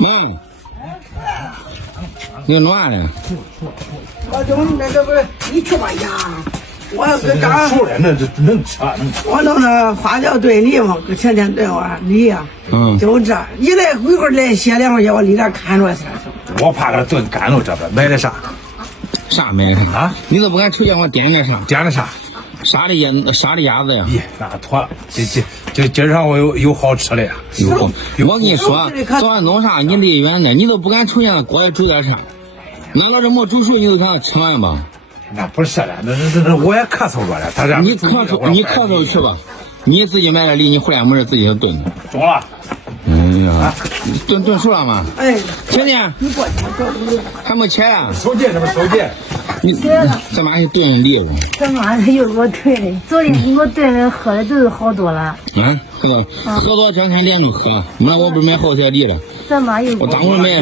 妈，你弄啥呢？老兄，那不是你去吧呀？我搁刚熟了，那能吃能吃。我弄那花椒炖梨嘛，搁前天炖完梨呀。就这，你来一会儿来歇2块钱，我里边看着去。我怕他炖干了，这边买的啥？啥买的啥啊？你都不敢出去，我点的啥？点的啥？啥的鸭子呀？咦，那妥了，今儿上我有好吃的呀。我跟你说，早上弄啥你离远点，你都不敢出去，锅里煮点啥？拿到这没煮熟，你都想吃完吧？那不是的，那我也咳嗽过了。他这你咳嗽去吧，你自己买点梨，你回来没事自己炖。中了。哎呀，炖熟了吗？哎，甜甜，你过去，还没起呀？手机这边手机。你干嘛去炖梨了？干嘛的？又给我炖的。昨天你给我炖的，喝的都是好多了。啊，喝多整天连着喝。那我不是买好些梨了？干嘛又？我当会买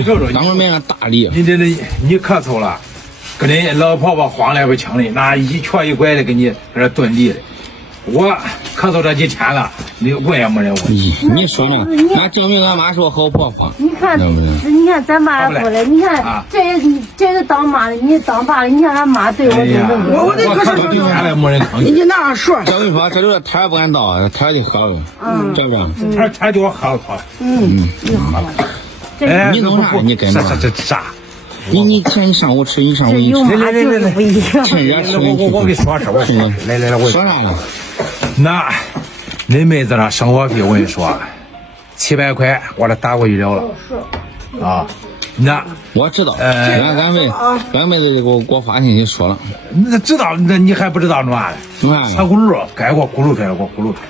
那大梨。你咳嗽了，跟你老婆婆慌来不轻的，那一瘸一拐的给你搁这炖梨的。我咳嗽这几天了，你问也没人问。你说呢？那证明俺妈是我好婆婆。你看，你看咱妈过来，你看这个当妈的，你当爸的，你看俺妈对我这么。我这咳嗽几天了没人吭。你拿说。这跟你说，这就是天不敢倒，天就喝了，知不知？天就我喝了。你好。哎，你弄啥？你跟着。这啥？你上午吃，你上午一吃。来，不一样。趁热吃。我跟你说事，来，我说啥了？那，恁妹子那生活费我跟你说，700块我这打过去了。啊，那我知道。俺妹子给我发信息说了。那知道，那你还不知道弄啥嘞？茶轱辘该给我轱辘开了，给我轱辘开。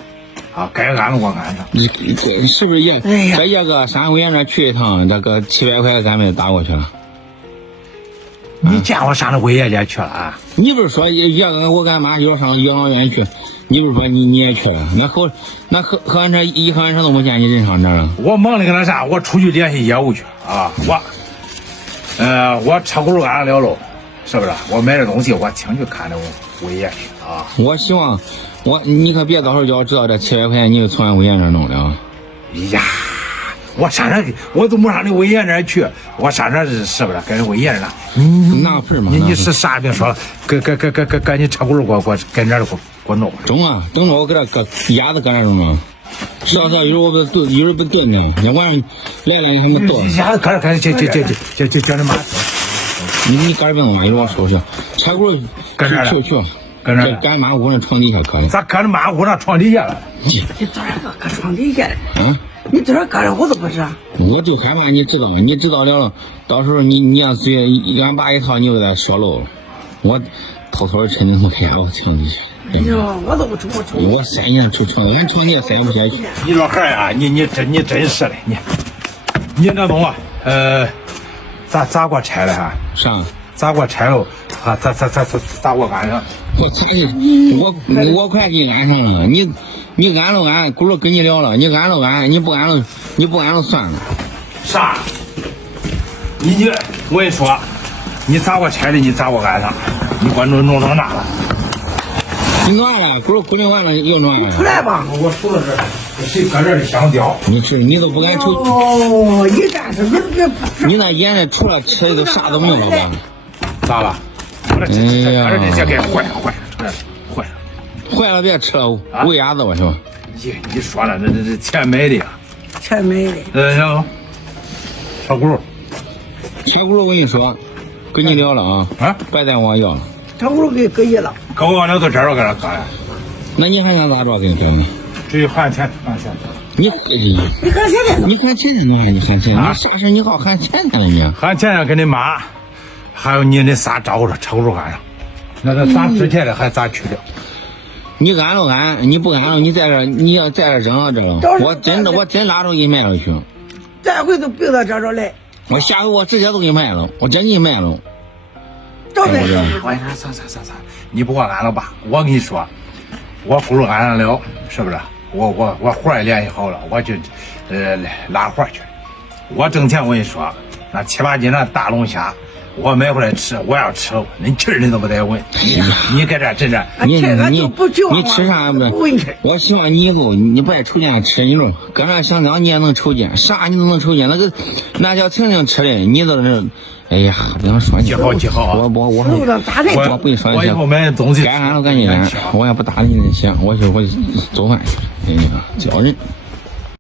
啊，该安了我安上。你是不是也在这个山委那去一趟，这个700块咱们打过去了？你见我上那伟业家去了啊？你不是说我干嘛要上养老院去？你不是说你也去了？那和俺这一和俺这都没见你人上这了。我忙的跟那啥，我出去联系业务去啊。我车轱辘安了喽，是不是？我买的东西我请去看那伟业去啊。我希望你可别到时候叫我知道这700块钱你就从俺伟业那弄的啊。呀。我上这我都没上那伟业那去，我上这是不是跟人伟业那？那不是吗？你是啥别说了，跟你车轱辘给我跟这给我弄。中啊，等着我搁这鸭子搁这中啊。是啊，一会儿不炖呢，那晚上来了还没炖。鸭子搁这叫你妈。你搁这别弄，一会儿我收拾。车轱辘搁这去，搁这搁马屋那床底下搁的。咋搁那马屋那床底下了？你咋搁床底下的？啊？你这搁着我都不知道。我就害怕你知道了，到时候你要随俺爸一套，你又在说漏了。我偷偷的趁你没开，我请你去。哎呦，我都不出。我塞你出床，俺床你也塞不下去。你老汉啊，你真是的，你那东啊，咋给我拆了哈？啥？咋给我拆了？咋给我安上？我快给你安上了，你安了安，轱辘跟你聊了，你安了安，你不安了算了。啥？我跟你说，你咋给我拆的？你咋给我安上？你给我弄那了。你弄完了，轱辘归零完了又弄完了。出来吧，我说的是谁搁这的香蕉？你都不敢抽。哦，一干是你那眼里除了吃的都啥都没有吧？咋了？我这这些给坏了别吃了，喂鸭子吧是吧？你说了，这钱买的呀？钱买的。小轱辘，我跟你说，跟你聊了啊，别再我要了。车轱辘给搁一了。搁我那都这儿搁这搁呀？那你还想咋着？跟你说呢？至于喊钱。你喊钱呢？你喊钱呢？你喊钱？你啥事？你好喊钱呢？你喊钱呀？跟你妈，还有你那仨招呼着车轱辘安上。那咋之前的还咋去的？你安了安，你不安了，你要在这扔到这了，我真拉着给你卖了去。这回都别到这来。我下回我直接都给你卖了，我真给你卖了。找对。算，你不给我安了吧？我跟你说，我轱辘安上了，是不是？我活也联系好了，我就拉活去。我挣钱我跟你说，那7、8斤那大龙虾，我买回来吃，我要吃，恁气儿你都不得问。你搁这真的，你你吃啥不？我希望你以后你不爱抽烟吃，你说搁那香蕉你也能抽烟，啥你都能抽烟，那叫婷婷吃的，你都是。哎呀，不想说你。记好。我不会说你。我以后买东西该俺都赶紧，我也不搭理你那些，我做饭去。哎呀，叫人。